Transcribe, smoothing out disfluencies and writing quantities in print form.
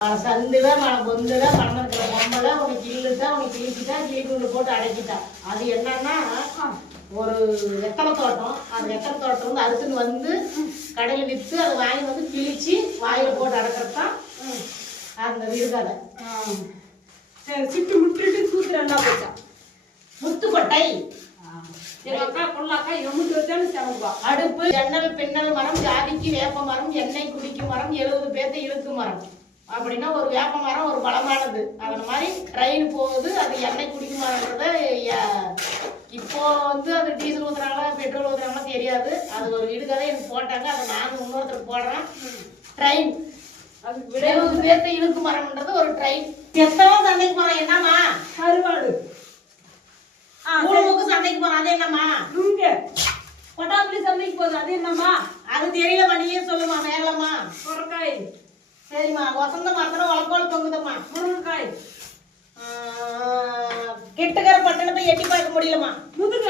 சந்துல பொந்துல பணமரத்துல பொம்பளை உனக்கு கிள்ளுட்டா உனக்கு கிழிச்சிட்டா கிளிக்குள்ள போட்டு அடக்கிட்டா. அது என்னன்னா ஒரு வெத்தலை தோட்டம். அந்த வெத்தலை தோட்டம் வந்து அறுத்துன்னு வந்து கடையில் விற்று அதை வாங்கி வந்து கிழிச்சு வாயில போட்டு அடக்கிறது தான் அந்த விடுதலை. சரி, சிட்டு முட்டுட்டு சூத்திரண்டா போச்சா முத்துக்கொட்டை அக்கா பொண்ணாக்கா எமுட்டு வச்சாலும் செலவுவா. அடுப்பு ஜன்னல் பின்னல் மரம் ஜாதிக்கு வேப்ப மரம் எண்ணெய் குடிக்கும் மரம் 70 பேர்த்த இழுக்கு மரம். அப்படின்னா ஒரு வேப்ப மரம் ஒரு பலமானது. அந்த மாதிரி ட்ரெயின் போகுது. அது எண்ணெய் குடிக்கும் மரம்ன்றத இப்போ வந்து அது டீசல் ஊற்றுறாங்களா பெட்ரோல் ஊற்றுறாங்களா தெரியாது. அது ஒரு விடுகதை எனக்கு போட்டாங்க. அதை நானும் இன்னொருத்தருக்கு போடுறேன். ட்ரெயின் அது 70 பேர்த்த இழுக்கு மரம்ன்றது ஒரு ட்ரெயின். எத்தனை சந்தைக்கு போறோம் என்னம்மா? கருவாடு மூணுமுக்கு சந்தைக்கு போறோம். அது என்னம்மா? கொட்டாப்புளி சந்தைக்கு போகுது. அது என்னம்மா? அது தெரியலம்மா, நீயே சொல்லுமா. மேகலம்மா சொரக்காய். சரிம்மா. வசந்த மரத்துல உலக்கோல் தொங்குதம்மா. முருங்கைக்காய். கிட்டக்கரை பட்டணத்தை எட்டி பார்க்க முடியலம்மா. முதுக